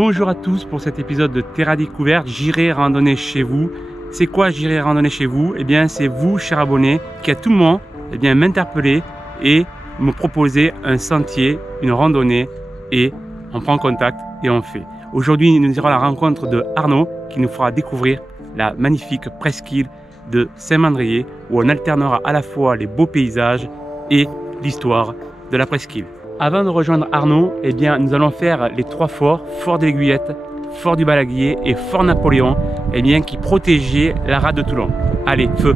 Bonjour à tous pour cet épisode de Terra Découverte, j'irai randonner chez vous. C'est quoi j'irai randonner chez vous? Eh bien c'est vous, chers abonnés, qui à tout moment m'interpeller et me proposer un sentier, une randonnée, et on prend contact et on fait. Aujourd'hui nous irons à la rencontre de Arnaud qui nous fera découvrir la magnifique presqu'île de Saint-Mandrier où on alternera à la fois les beaux paysages et l'histoire de la presqu'île. Avant de rejoindre Arnaud, eh bien, nous allons faire les trois forts, Fort de l'Aiguillette, Fort du Balaguier et Fort Napoléon, eh bien, qui protégeaient la rade de Toulon. Allez, feu!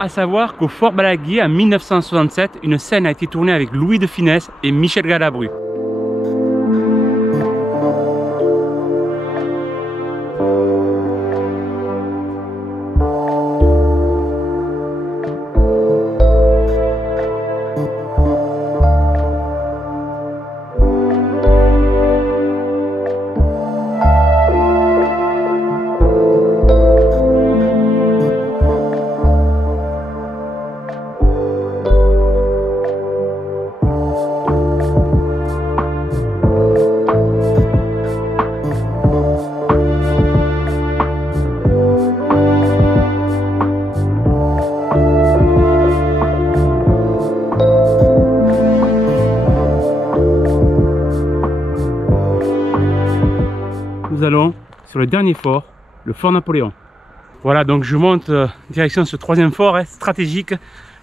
À savoir qu'au Fort Balaguier en 1967, une scène a été tournée avec Louis de Funès et Michel Galabru. Nous allons sur le dernier fort, le Fort Napoléon. Voilà, donc je monte direction ce troisième fort stratégique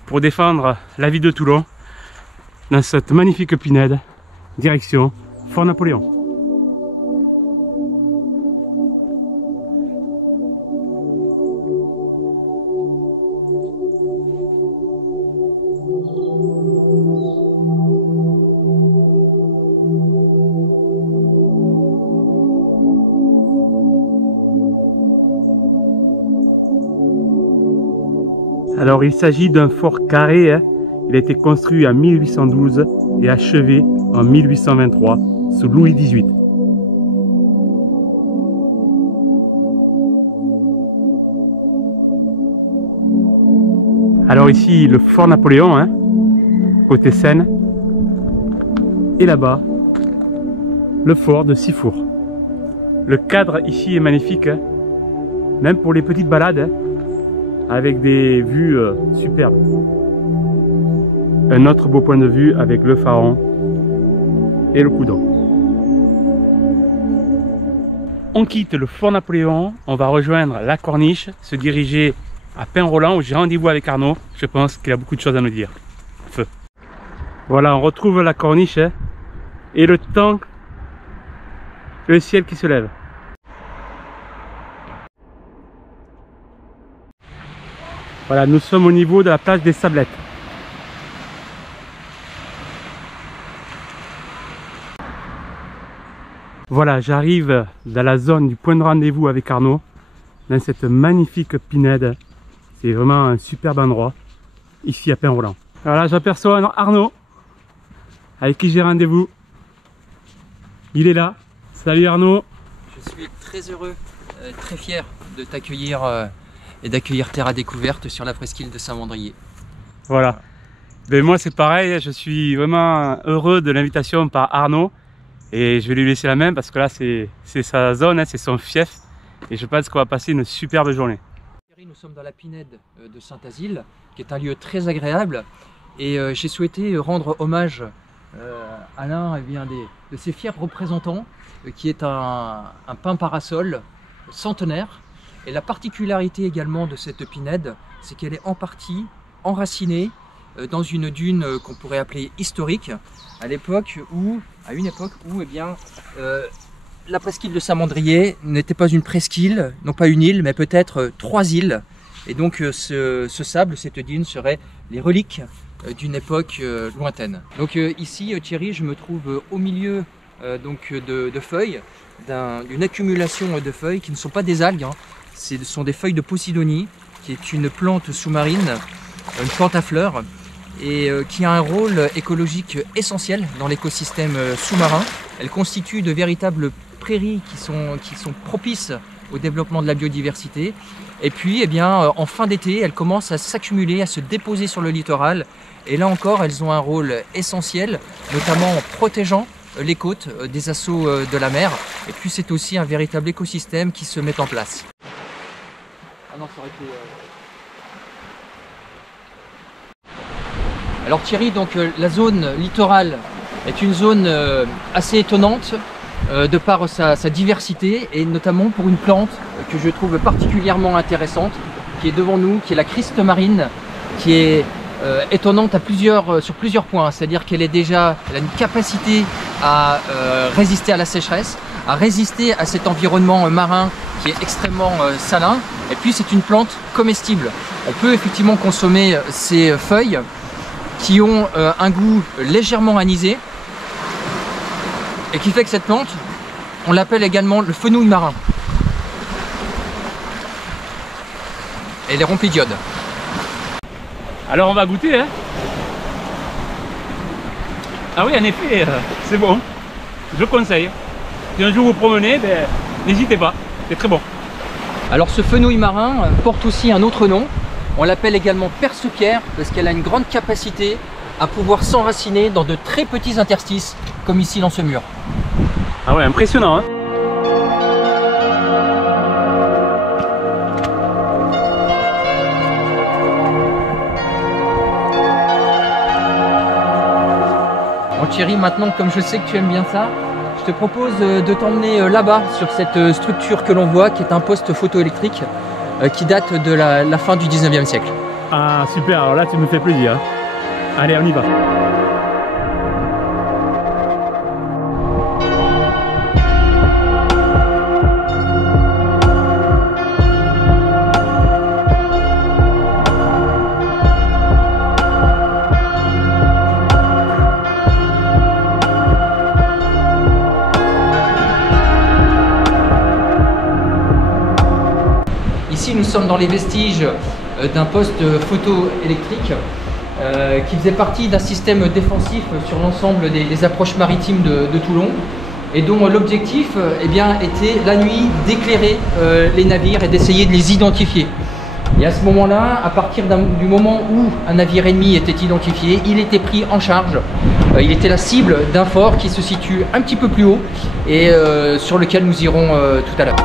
pour défendre la ville de Toulon dans cette magnifique pinède, direction Fort Napoléon. Alors il s'agit d'un fort carré, il a été construit en 1812 et achevé en 1823 sous Louis XVIII. Alors ici le Fort Napoléon, côté Seine, et là-bas le fort de Sifour. Le cadre ici est magnifique, même pour les petites balades. Avec des vues superbes. Un autre beau point de vue avec le Pharaon et le Coudon. On quitte le Fort Napoléon, on va rejoindre la Corniche, se diriger à Pin-Rolland où j'ai rendez-vous avec Arnaud. Je pense qu'il a beaucoup de choses à nous dire. Feu. Voilà, on retrouve la Corniche et le temps, le ciel qui se lève. Voilà, nous sommes au niveau de la place des Sablettes. Voilà, j'arrive dans la zone du point de rendez-vous avec Arnaud, dans cette magnifique pinède. C'est vraiment un superbe endroit, ici à Pin-Rolland. Voilà, j'aperçois Arnaud, avec qui j'ai rendez-vous. Il est là. Salut Arnaud. Je suis très heureux, très fier de t'accueillir et d'accueillir Terra Découverte sur la presqu'île de Saint-Mandrier. Voilà. Ben moi c'est pareil, je suis vraiment heureux de l'invitation par Arnaud et je vais lui laisser la main parce que là c'est sa zone, c'est son fief et je pense qu'on va passer une superbe journée. Nous sommes dans la pinède de Saint-Asile qui est un lieu très agréable et j'ai souhaité rendre hommage à l'un de ses fiers représentants qui est un pin parasol centenaire. Et la particularité également de cette pinède, c'est qu'elle est en partie enracinée dans une dune qu'on pourrait appeler historique, à une époque où eh bien, la presqu'île de Saint-Mandrier n'était pas une presqu'île, non pas une île, mais peut-être 3 îles. Et donc ce sable, cette dune, serait les reliques d'une époque lointaine. Donc ici, Thierry, je me trouve au milieu de feuilles, d'une accumulation de feuilles qui ne sont pas des algues, hein. Ce sont des feuilles de Posidonie, qui est une plante sous-marine, une plante à fleurs, et qui a un rôle écologique essentiel dans l'écosystème sous-marin. Elle constitue de véritables prairies qui sont propices au développement de la biodiversité. Et puis, eh bien, en fin d'été, elles commencent à s'accumuler, à se déposer sur le littoral. Et là encore, elles ont un rôle essentiel, notamment en protégeant les côtes des assauts de la mer. Et puis, c'est aussi un véritable écosystème qui se met en place. Ah non, ça aurait été... Alors Thierry, donc la zone littorale est une zone assez étonnante de par sa diversité, et notamment pour une plante que je trouve particulièrement intéressante qui est devant nous, qui est la Christe marine, qui est étonnante sur plusieurs points. C'est-à-dire qu'elle a une capacité à résister à la sécheresse, à résister à cet environnement marin qui est extrêmement salin, et puis c'est une plante comestible. On peut effectivement consommer ses feuilles qui ont un goût légèrement anisé, et qui fait que cette plante, on l'appelle également le fenouil marin. Elle est remplie d'iode. Alors on va goûter, hein. Ah oui, en effet, c'est bon. Je le conseille. Si un jour vous promenez, ben, n'hésitez pas, c'est très bon. Alors ce fenouil marin porte aussi un autre nom. On l'appelle également perce-pierre parce qu'elle a une grande capacité à pouvoir s'enraciner dans de très petits interstices, comme ici dans ce mur. Ah ouais, impressionnant, hein. Bon Thierry, maintenant comme je sais que tu aimes bien ça, je te propose de t'emmener là-bas sur cette structure que l'on voit, qui est un poste photoélectrique qui date de la fin du 19e siècle. Ah super, alors là tu me fais plaisir. Allez, on y va. Ici, nous sommes dans les vestiges d'un poste photoélectrique qui faisait partie d'un système défensif sur l'ensemble des approches maritimes de Toulon, et dont l'objectif était la nuit d'éclairer les navires et d'essayer de les identifier. Et à ce moment-là, à partir du moment où un navire ennemi était identifié, il était pris en charge. Il était la cible d'un fort qui se situe un petit peu plus haut et sur lequel nous irons tout à l'heure.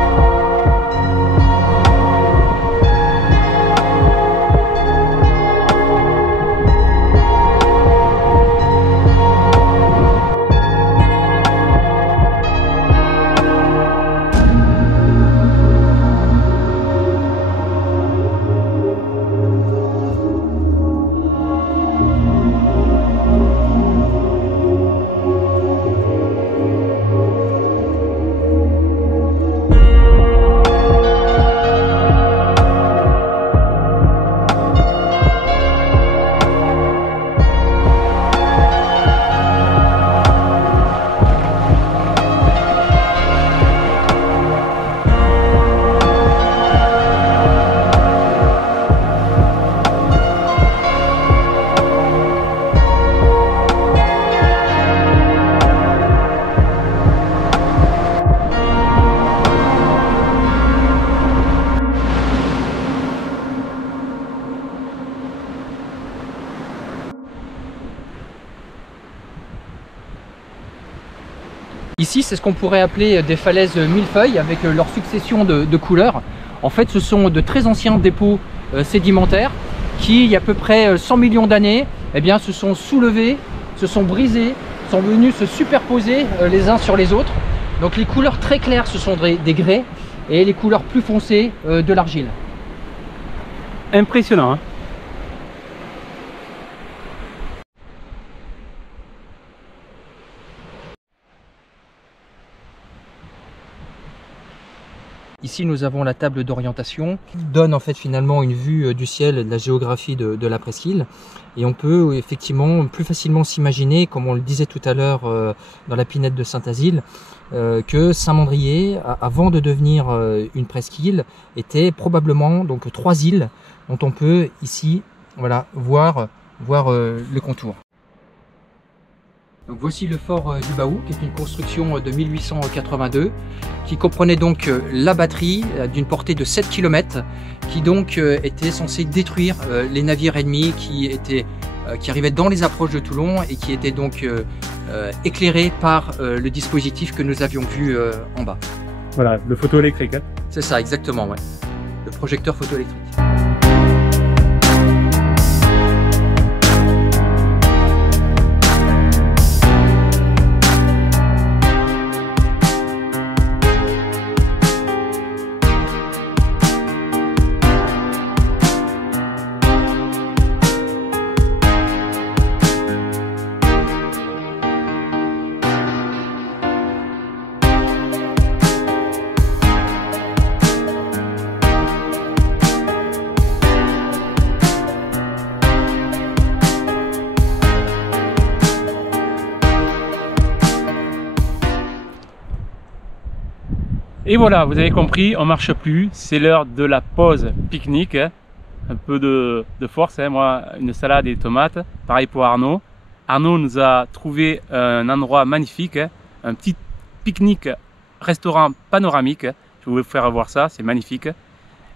Ici, c'est ce qu'on pourrait appeler des falaises millefeuilles avec leur succession de couleurs. En fait, ce sont de très anciens dépôts sédimentaires qui, il y a à peu près 100 millions d'années, se sont soulevés, se sont brisés, sont venus se superposer les uns sur les autres. Donc les couleurs très claires, ce sont des grès, et les couleurs plus foncées, de l'argile. Impressionnant, hein. Ici, nous avons la table d'orientation qui donne en fait finalement une vue du ciel et de la géographie de la presqu'île. Et on peut effectivement plus facilement s'imaginer, comme on le disait tout à l'heure dans la pinède de Saint-Asile, que Saint-Mandrier, avant de devenir une presqu'île, était probablement donc 3 îles dont on peut ici voilà, voir le contour. Donc voici le fort du Baou, qui est une construction de 1882, qui comprenait donc la batterie d'une portée de 7 km, qui donc était censée détruire les navires ennemis qui arrivaient dans les approches de Toulon et qui étaient donc éclairés par le dispositif que nous avions vu en bas. Voilà, le photoélectrique. Hein. C'est ça, exactement, ouais. Le projecteur photoélectrique. Et voilà, vous avez compris, on marche plus, c'est l'heure de la pause pique-nique. Hein. Un peu de force, hein. Moi une salade et des tomates, pareil pour Arnaud. Arnaud nous a trouvé un endroit magnifique, hein. Un petit pique-nique restaurant panoramique. Je vais vous faire voir ça, c'est magnifique.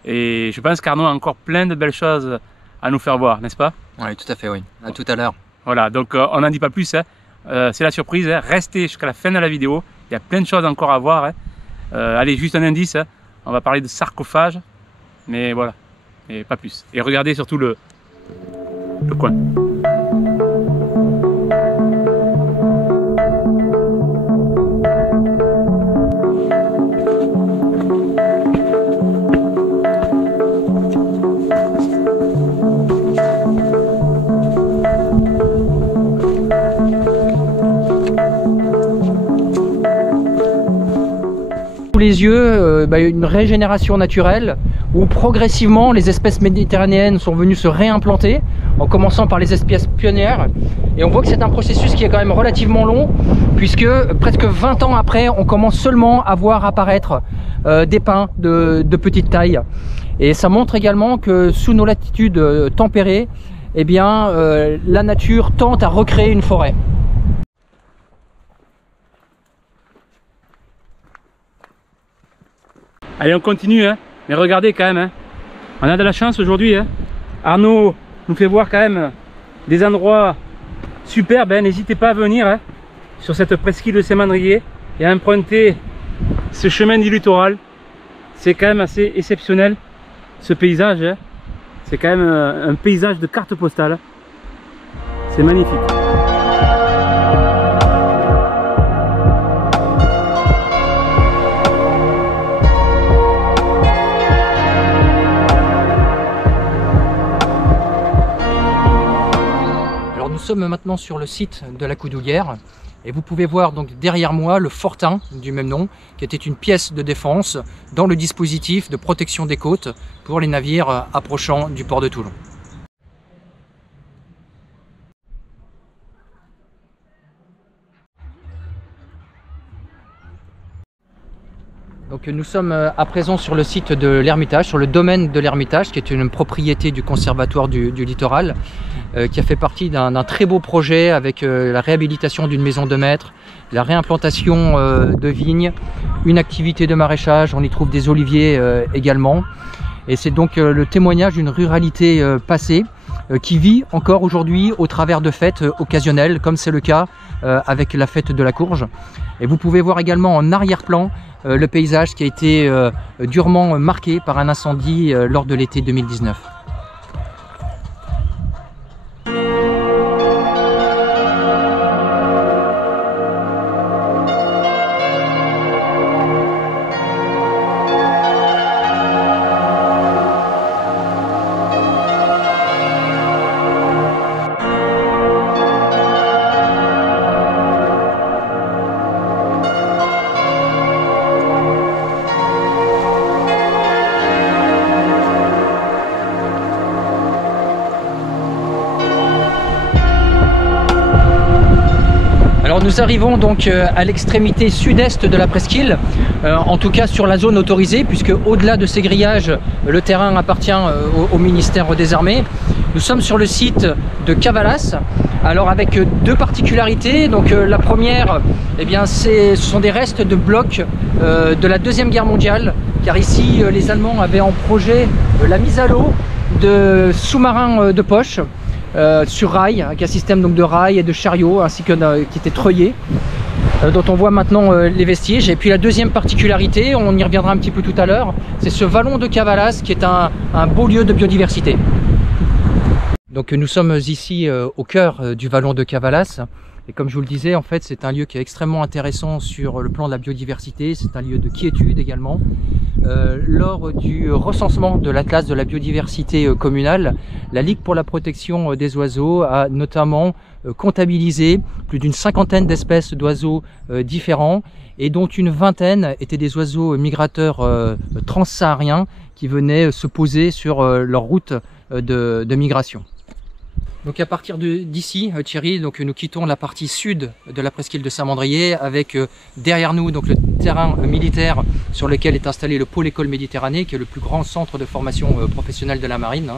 Et je pense qu'Arnaud a encore plein de belles choses à nous faire voir, n'est-ce pas? Oui, tout à fait, oui. À tout à l'heure. Voilà, donc on n'en dit pas plus, hein. C'est la surprise, hein. Restez jusqu'à la fin de la vidéo, il y a plein de choses encore à voir, hein. Allez, juste un indice, hein. On va parler de sarcophage, mais voilà, et pas plus. Et regardez surtout le coin. Les yeux, une régénération naturelle où progressivement les espèces méditerranéennes sont venues se réimplanter en commençant par les espèces pionnières, et on voit que c'est un processus qui est quand même relativement long puisque presque 20 ans après on commence seulement à voir apparaître des pins de petite taille, et ça montre également que sous nos latitudes tempérées, eh bien, la nature tente à recréer une forêt. Allez, on continue, hein. Mais regardez quand même, hein. On a de la chance aujourd'hui, hein. Arnaud nous fait voir quand même des endroits superbes, hein. N'hésitez pas à venir, hein, sur cette presqu'île de Saint-Mandrier et à emprunter ce chemin du littoral. C'est quand même assez exceptionnel ce paysage, hein. C'est quand même un paysage de carte postale. C'est magnifique. Nous sommes maintenant sur le site de la Coudoulière et vous pouvez voir donc derrière moi le fortin du même nom, qui était une pièce de défense dans le dispositif de protection des côtes pour les navires approchant du port de Toulon. Donc nous sommes à présent sur le site de l'Ermitage, sur le domaine de l'Ermitage, qui est une propriété du Conservatoire du Littoral, qui a fait partie d'un très beau projet avec la réhabilitation d'une maison de maître, la réimplantation de vignes, une activité de maraîchage, on y trouve des oliviers également. Et c'est donc le témoignage d'une ruralité passée qui vit encore aujourd'hui au travers de fêtes occasionnelles, comme c'est le cas avec la fête de la courge. Et vous pouvez voir également en arrière-plan le paysage qui a été durement marqué par un incendie lors de l'été 2019. nous arrivons donc à l'extrémité sud-est de la presqu'île, en tout cas sur la zone autorisée, puisque au-delà de ces grillages, le terrain appartient au ministère des Armées. Nous sommes sur le site de Cavalas, alors avec deux particularités. Donc la première, eh bien, ce sont des restes de blocs de la Deuxième Guerre mondiale, car ici les Allemands avaient en projet la mise à l'eau de sous-marins de poche sur rail, avec un système donc de rails et de chariots, ainsi que qui était treuillé, dont on voit maintenant les vestiges. Et puis la deuxième particularité, on y reviendra un petit peu tout à l'heure, c'est ce vallon de Cavalas qui est un beau lieu de biodiversité. Donc nous sommes ici au cœur du vallon de Cavalas. Et comme je vous le disais, en fait, c'est un lieu qui est extrêmement intéressant sur le plan de la biodiversité. C'est un lieu de quiétude également. Lors du recensement de l'Atlas de la biodiversité communale, la Ligue pour la protection des oiseaux a notamment comptabilisé plus d'une cinquantaine d'espèces d'oiseaux différents, et dont une vingtaine étaient des oiseaux migrateurs transsahariens qui venaient se poser sur leur route de migration. Donc à partir d'ici, Thierry, donc nous quittons la partie sud de la presqu'île de Saint-Mandrier, avec derrière nous donc le terrain militaire sur lequel est installé le pôle école Méditerranée, qui est le plus grand centre de formation professionnelle de la marine,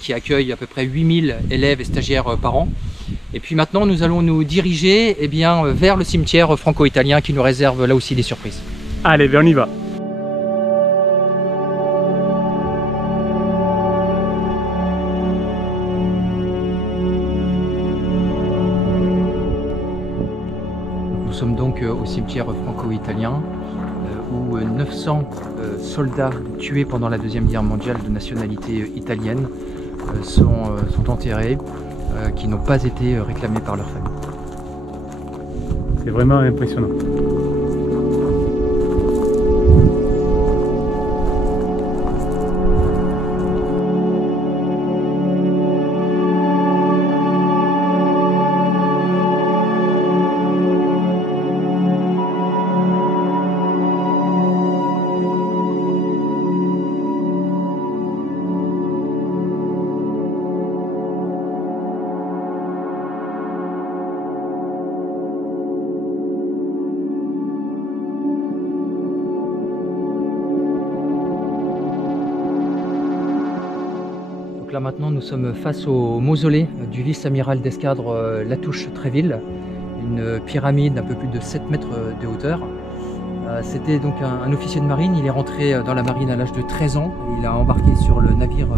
qui accueille à peu près 8000 élèves et stagiaires par an. Et puis maintenant nous allons nous diriger vers le cimetière franco-italien qui nous réserve là aussi des surprises. Allez, ben on y va. Nous sommes donc au cimetière franco-italien où 900 soldats tués pendant la Deuxième Guerre mondiale de nationalité italienne sont enterrés, qui n'ont pas été réclamés par leur famille. C'est vraiment impressionnant. Là maintenant nous sommes face au mausolée du vice-amiral d'escadre Latouche-Tréville, une pyramide d'un peu plus de 7 mètres de hauteur. C'était donc un officier de marine. Il est rentré dans la marine à l'âge de 13 ans. Il a embarqué sur le navire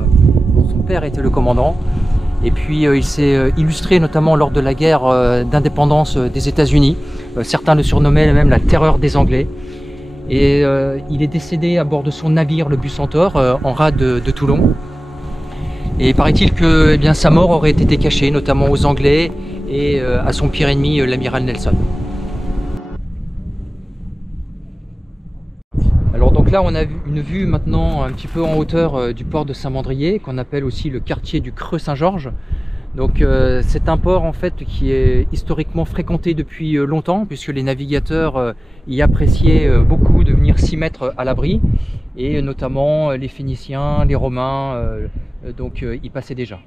dont son père était le commandant. Et puis il s'est illustré notamment lors de la guerre d'indépendance des États-Unis. Certains le surnommaient même la terreur des Anglais. Et il est décédé à bord de son navire, le Bucentaure, en rade de Toulon. Et paraît-il que sa mort aurait été cachée, notamment aux Anglais et à son pire ennemi, l'amiral Nelson. Alors donc là, on a une vue maintenant un petit peu en hauteur du port de Saint-Mandrier, qu'on appelle aussi le quartier du Creux Saint-Georges. Donc c'est un port en fait qui est historiquement fréquenté depuis longtemps, puisque les navigateurs y appréciaient beaucoup de venir s'y mettre à l'abri, et notamment les Phéniciens, les Romains, donc y passaient déjà.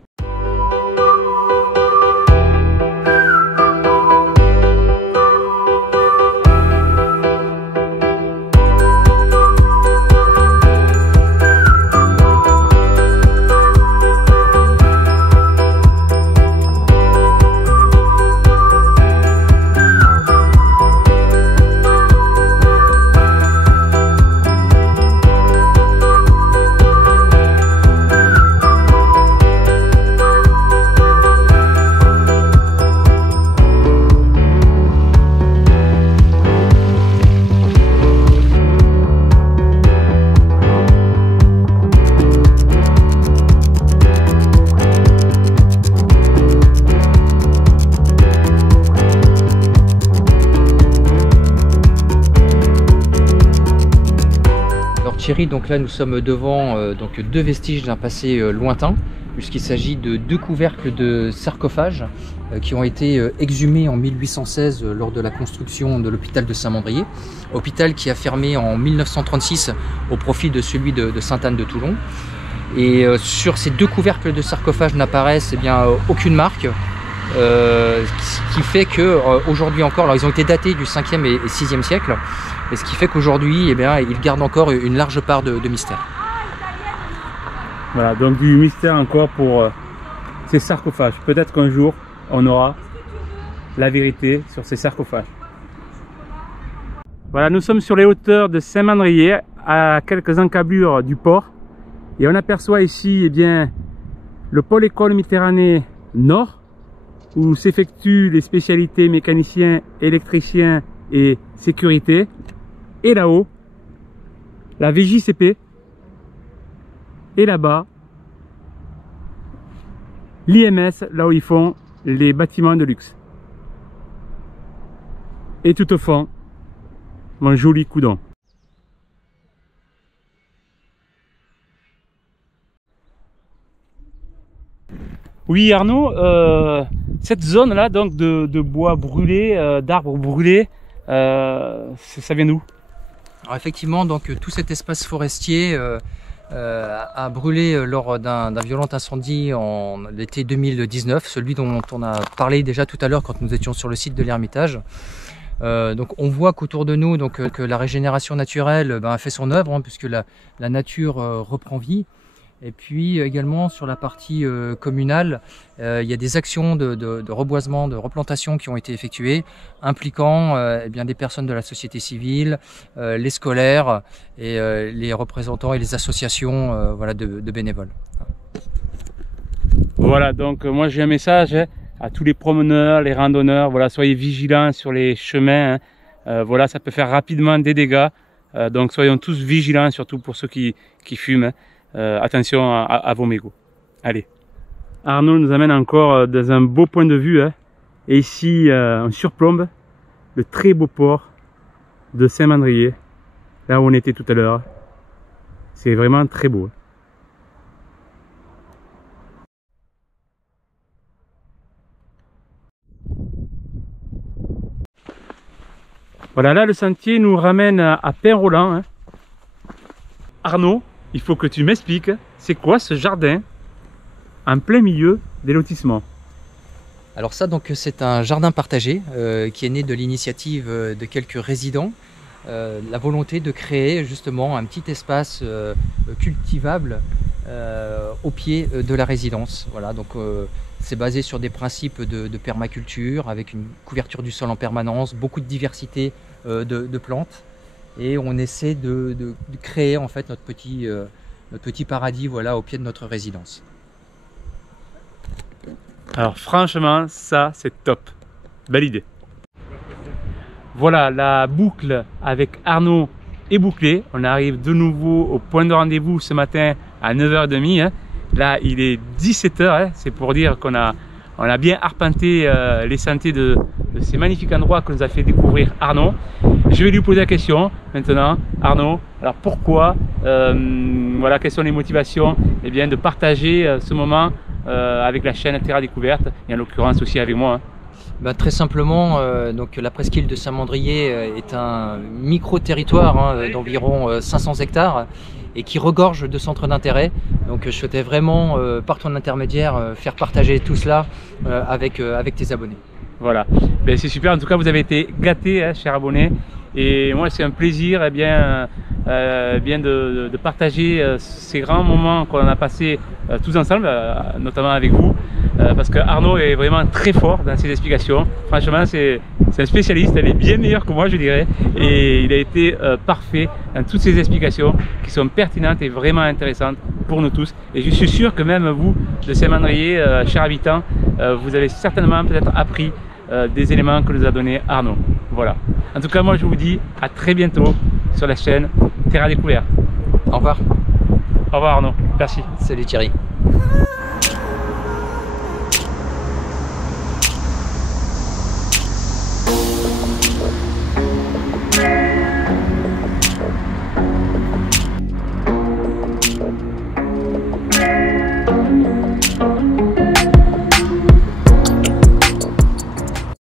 Thierry, donc là nous sommes devant deux vestiges d'un passé lointain, puisqu'il s'agit de deux couvercles de sarcophages qui ont été exhumés en 1816 lors de la construction de l'hôpital de Saint-Mandrier, hôpital qui a fermé en 1936 au profit de celui de Sainte-Anne de Toulon. Et sur ces deux couvercles de sarcophages n'apparaissent aucune marque, Ce qui fait que aujourd'hui encore, alors ils ont été datés du 5e et 6e siècle, et ce qui fait qu'aujourd'hui, eh bien, ils gardent encore une large part de mystère. Voilà, donc du mystère encore pour ces sarcophages. Peut-être qu'un jour, on aura la vérité sur ces sarcophages. Voilà, nous sommes sur les hauteurs de Saint-Mandrier, à quelques encablures du port. Et on aperçoit ici, eh bien, le pôle école Méditerranée Nord, où s'effectuent les spécialités mécaniciens, électriciens et sécurité. Et là-haut, la VJCP. Et là-bas, l'IMS, là où ils font les bâtiments de luxe. Et tout au fond, mon joli Coudon. Oui Arnaud, cette zone là donc de bois brûlé, d'arbres brûlés, ça vient d'où? Alors effectivement, donc tout cet espace forestier a brûlé lors d'un violent incendie en l'été 2019, celui dont on a parlé déjà tout à l'heure quand nous étions sur le site de l'Ermitage. Donc on voit qu'autour de nous que la régénération naturelle a fait son œuvre, puisque la nature reprend vie. Et puis également sur la partie communale, il y a des actions de reboisement, de replantation qui ont été effectuées, impliquant eh bien, des personnes de la société civile, les scolaires et les représentants et les associations voilà, de bénévoles. Voilà, donc moi j'ai un message à tous les promeneurs, les randonneurs, voilà, soyez vigilants sur les chemins, voilà, ça peut faire rapidement des dégâts, donc soyons tous vigilants, surtout pour ceux qui fument. Attention à vos mégots. Allez. Arnaud nous amène encore dans un beau point de vue. Et ici, on surplombe le très beau port de Saint-Mandrier. Là où on était tout à l'heure. C'est vraiment très beau. Voilà, là le sentier nous ramène à Pin-Roland. Arnaud, il faut que tu m'expliques, c'est quoi ce jardin en plein milieu des lotissements? Alors ça, donc c'est un jardin partagé qui est né de l'initiative de quelques résidents. La volonté de créer justement un petit espace cultivable au pied de la résidence. Voilà, donc c'est basé sur des principes de permaculture avec une couverture du sol en permanence, beaucoup de diversité de plantes. Et on essaie de créer en fait notre petit paradis, voilà, au pied de notre résidence. Alors franchement, ça c'est top. Belle idée. Voilà, la boucle avec Arnaud est bouclée. On arrive de nouveau au point de rendez-vous ce matin à 9h30. Là, il est 17h. C'est pour dire qu'on a bien arpenté les sentiers de ces magnifiques endroits que nous a fait découvrir Arnaud. Je vais lui poser la question maintenant. Arnaud, alors pourquoi, voilà, quelles sont les motivations eh bien, de partager ce moment avec la chaîne Terra Découverte et en l'occurrence aussi avec moi. Très simplement, donc la presqu'île de Saint-Mandrier est un micro-territoire d'environ 500 hectares et qui regorge de centres d'intérêt. Donc je souhaitais vraiment, par ton intermédiaire, faire partager tout cela avec tes abonnés. Voilà, ben, c'est super, en tout cas vous avez été gâtés, chers abonnés, et moi c'est un plaisir de partager ces grands moments qu'on a passés tous ensemble, notamment avec vous, parce que Arnaud est vraiment très fort dans ses explications. Franchement c'est un spécialiste, il est bien meilleur que moi je dirais, et il a été parfait dans toutes ses explications qui sont pertinentes et vraiment intéressantes pour nous tous. Et je suis sûr que même vous de Saint-Mandrier, chers habitants, vous avez certainement peut-être appris des éléments que nous a donné Arnaud. Voilà. En tout cas, moi je vous dis à très bientôt sur la chaîne Terra Découverte. Au revoir. Au revoir Arnaud. Merci. Salut Thierry.